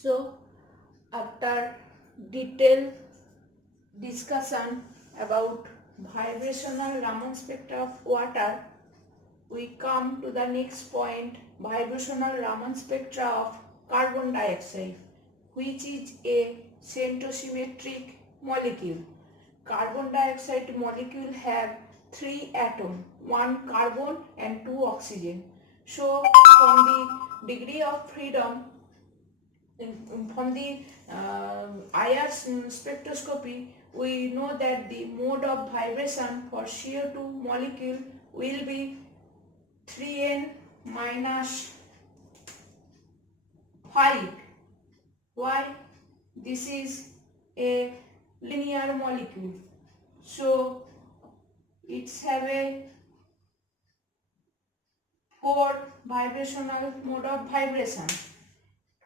So, after detailed discussion about vibrational Raman spectra of water, we come to the next point, vibrational Raman spectra of carbon dioxide, which is a centrosymmetric molecule. Carbon dioxide molecule have 3 atoms, 1 carbon and 2 oxygen. So, from the degree of freedom, from the IR spectroscopy, we know that the mode of vibration for CO2 molecule will be 3n minus 5. Why? This is a linear molecule. So, it's have a 4 vibrational mode of vibration.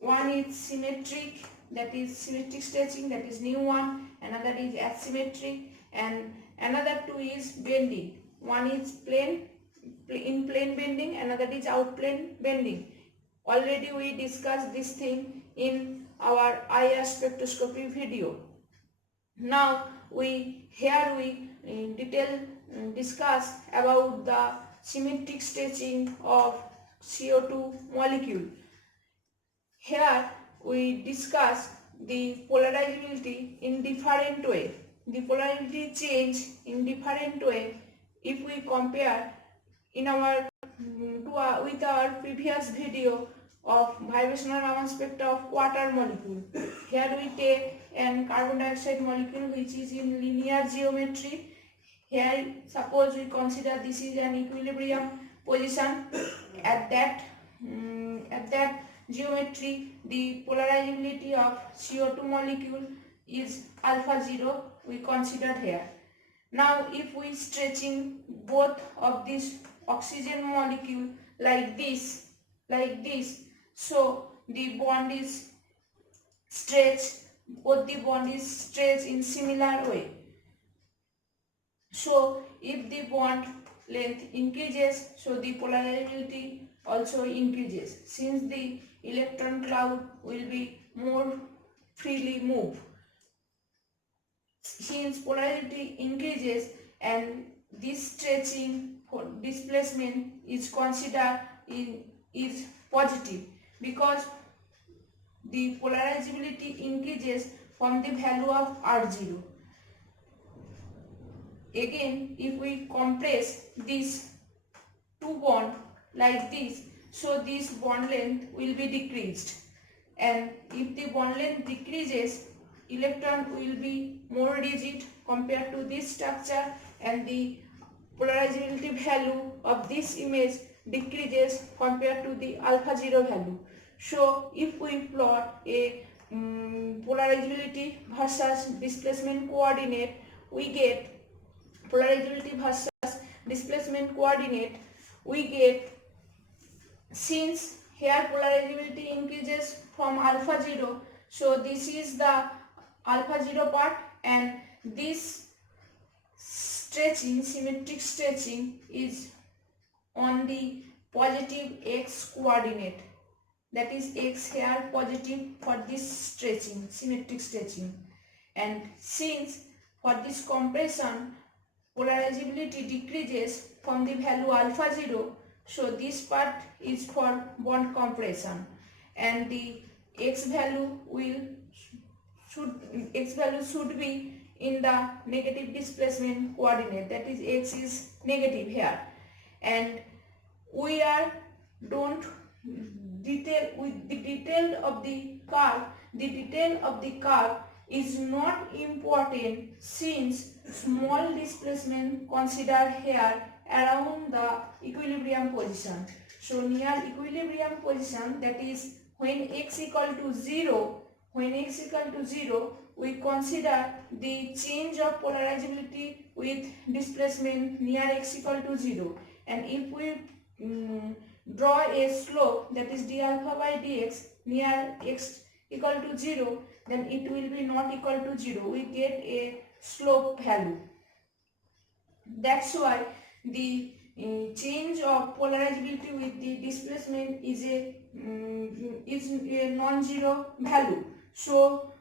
One is symmetric, that is symmetric stretching, that is new one. Another is asymmetric, and another two is bending. One is plane bending, another is out plane bending. Already we discussed this thing in our IR spectroscopy video. Now we detail discuss about the symmetric stretching of CO2 molecule. Here we discuss the polarizability in different way. The polarizability change in different way if we compare in our with our previous video of vibrational Raman spectra of water molecule. Here we take an carbon dioxide molecule which is in linear geometry. Here suppose we consider this is an equilibrium position. At that geometry, the polarizability of CO2 molecule is alpha 0, we considered here. Now if we stretching both of these oxygen molecule like this, so the bond is stretched, both the bond is stretched in similar way. So if the bond length increases, so the polarizability also increases, since the electron cloud will be more freely move. Since polarity increases and this stretching for displacement is considered is positive, because the polarizability increases from the value of R0. Again, if we compress this two bond like this, so this bond length will be decreased, and if the bond length decreases, electron will be more rigid compared to this structure, and the polarizability value of this image decreases compared to the alpha 0 value. So if we plot a polarizability versus displacement coordinate, we get polarizability versus displacement coordinate, we get, since here polarizability increases from alpha 0, so this is the alpha 0 part, and this stretching, symmetric stretching, is on the positive x coordinate, that is x here positive for this stretching, symmetric stretching. And since for this compression polarizability decreases from the value alpha 0, so this part is for bond compression, and the x value should be in the negative displacement coordinate, that is x is negative here. And we are don't detail with the detail of the curve. The detail of the curve is not important, since small displacement considered here around the equilibrium position. So near equilibrium position, that is when x equal to 0, we consider the change of polarizability with displacement near x equal to 0. And if we draw a slope, that is d alpha by dx near x equal to 0, then it will be not equal to 0. We get a slope value. That's why the change of polarizability with the displacement is is a non-zero value. So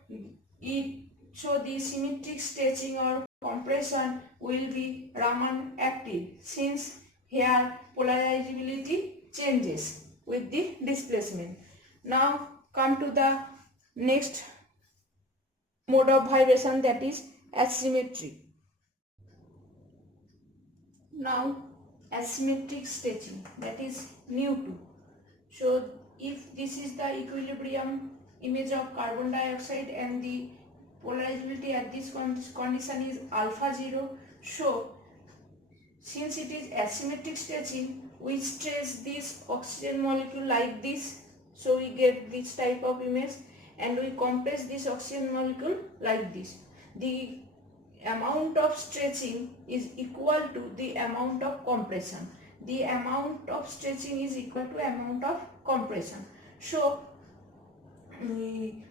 the symmetric stretching or compression will be Raman active, since here polarizability changes with the displacement. Now come to the next mode of vibration, that is asymmetry. Now asymmetric stretching, that is nu 2. So if this is the equilibrium image of carbon dioxide and the polarizability at this condition is alpha 0, so since it is asymmetric stretching, we stretch this oxygen molecule like this, so we get this type of image, and we compress this oxygen molecule like this. The amount of stretching is equal to the amount of compression. The amount of stretching is equal to amount of compression. So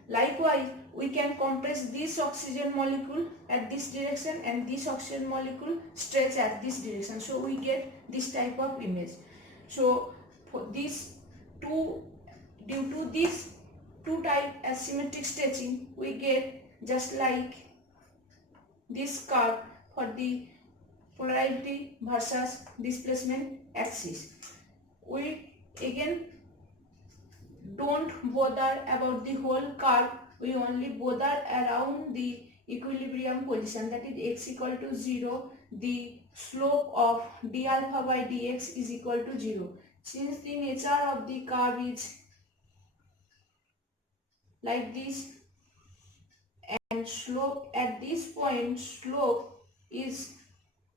likewise, we can compress this oxygen molecule at this direction and this oxygen molecule stretch at this direction. So we get this type of image. So for these two, due to this two type asymmetric stretching, we get just like this curve for the polarity versus displacement axis. We again don't bother about the whole curve, we only bother around the equilibrium position, that is x equal to 0, the slope of d alpha by dx is equal to 0. Since the nature of the curve is like this and slope at this point, slope is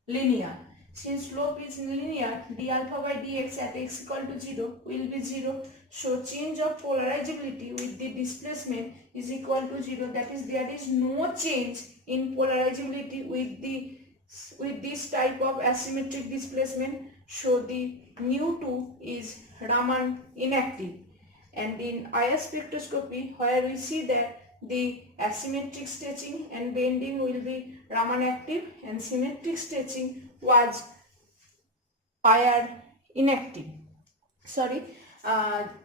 linear. Since slope is linear, d alpha by dx at x equal to 0 will be 0. So change of polarizability with the displacement is equal to 0. That is, there is no change in polarizability with this type of asymmetric displacement. So the nu 2 is Raman inactive. And in IR spectroscopy, where we see that the asymmetric stretching and bending will be Raman active and symmetric stretching was IR inactive.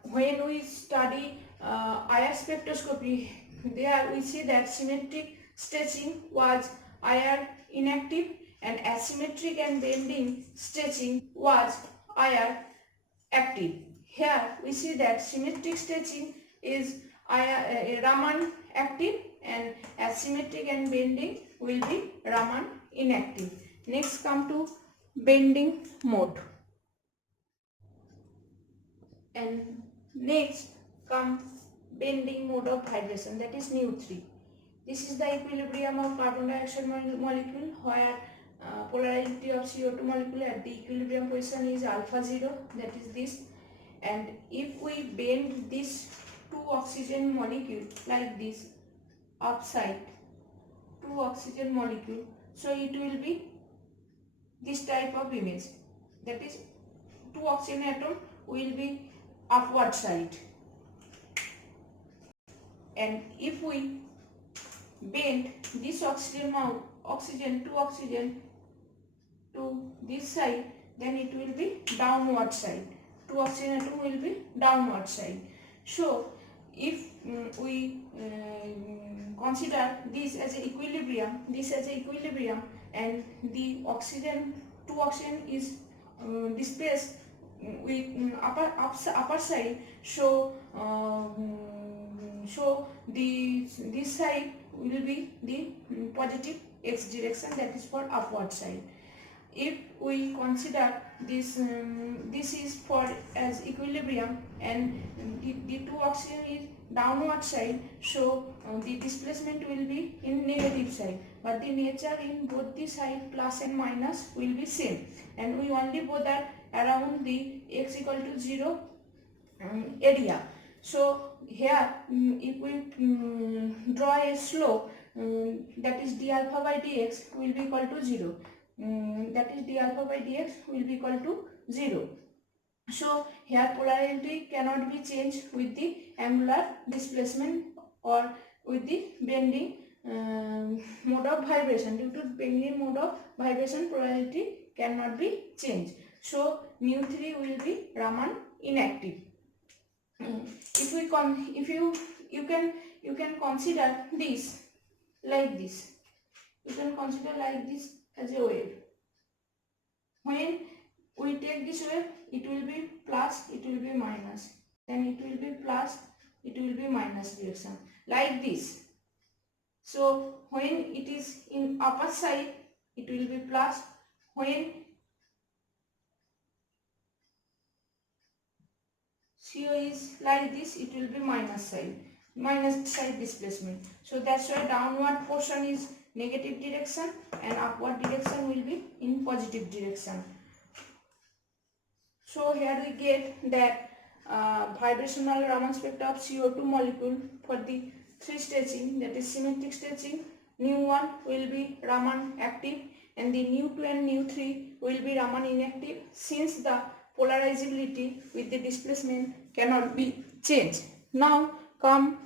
When we study IR spectroscopy, there we see that symmetric stretching was IR inactive and asymmetric and bending stretching was IR active. Here we see that symmetric stretching is Raman active and asymmetric and bending will be Raman inactive. Next come to bending mode. And next come bending mode of vibration, that is nu 3. This is the equilibrium of carbon dioxide molecule where polarity of CO2 molecule at the equilibrium position is alpha 0, that is this. And if we bend this two oxygen molecule like this upside, two oxygen molecule, so it will be this type of image, that is two oxygen atom will be upward side. And if we bend this oxygen to this side, then it will be downward side. Two oxygen atom will be downward side. So if we consider this as a equilibrium, and the two oxygen is displaced with upper side, so this side will be the positive x direction, that is for upward side. If we consider this this is for as equilibrium and the two oxygen is downward side, so the displacement will be in negative side, but the nature in both the side plus and minus will be same, and we only bother around the x equal to 0 area. So here if we draw a slope, that is d alpha by dx will be equal to 0. That is d alpha by dx will be equal to 0. So here polarity cannot be changed with the angular displacement or with the bending mode of vibration. Due to bending mode of vibration, polarity cannot be changed. So nu 3 will be Raman inactive. If if you can consider this like this. You can consider like this as a wave. When we take this wave, it will be plus, it will be minus, then it will be plus, it will be minus direction, like this. So when it is in upper side, it will be plus. When CO is like this, it will be minus side displacement. So that's why downward portion is negative direction and upward direction will be in positive direction. So here we get that vibrational Raman spectra of CO2 molecule for the 3 staging, that is symmetric staging. Nu 1 will be Raman active and the Nu 2 and Nu 3 will be Raman inactive, since the polarizability with the displacement cannot be changed. Now come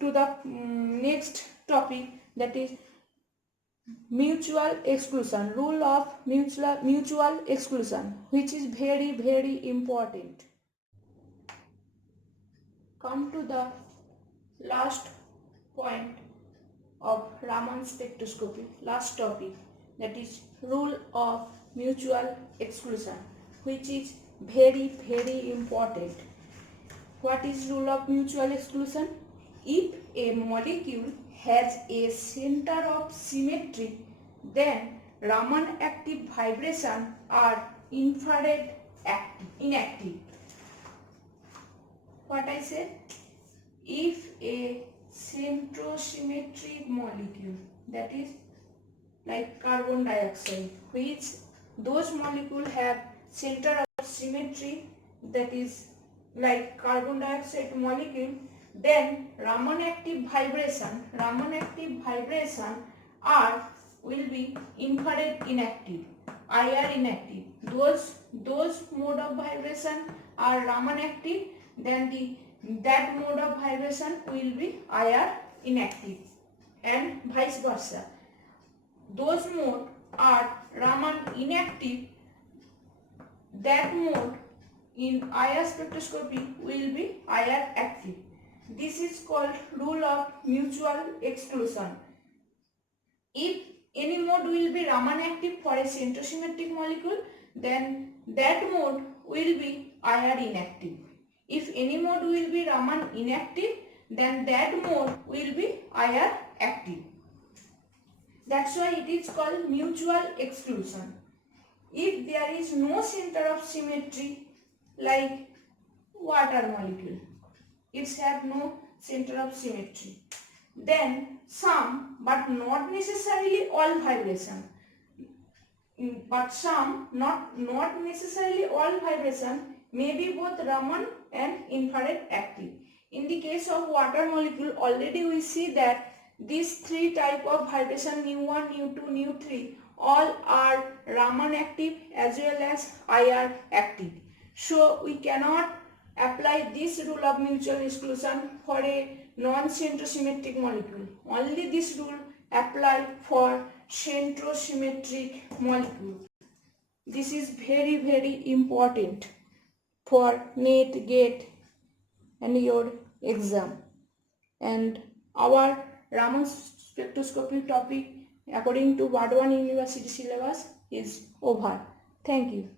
to the next topic, that is mutual exclusion, rule of mutual exclusion, which is very important. Come to the last point of Raman spectroscopy, last topic, that is rule of mutual exclusion, which is very important. What is rule of mutual exclusion? If a molecule has a center of symmetry, then Raman active vibration are infrared inactive. What I said? If a centrosymmetric molecule, that is like carbon dioxide, which those molecules have center of symmetry, that is like carbon dioxide molecule, then Raman active vibration are will be infrared inactive, IR inactive. Those mode of vibration are Raman active, then that mode of vibration will be IR inactive, and vice versa. Those mode are Raman inactive, that mode in IR spectroscopy will be IR active. This is called rule of mutual exclusion. If any mode will be Raman active for a centrosymmetric molecule, then that mode will be IR inactive. If any mode will be Raman inactive, then that mode will be IR active. That's why it is called mutual exclusion. If there is no center of symmetry, like water molecule, it have no center of symmetry, then some, but not necessarily all vibration, not necessarily all vibration may be both Raman and infrared active. In the case of water molecule, already we see that these 3 type of vibration, Nu 1, Nu 2, Nu 3, all are Raman active as well as IR active. So we cannot apply this rule of mutual exclusion for a non-centrosymmetric molecule. Only this rule apply for centrosymmetric molecule. This is very important for NET, GATE and your exam. And our Raman spectroscopy topic according to Bardwan University syllabus is over. Thank you.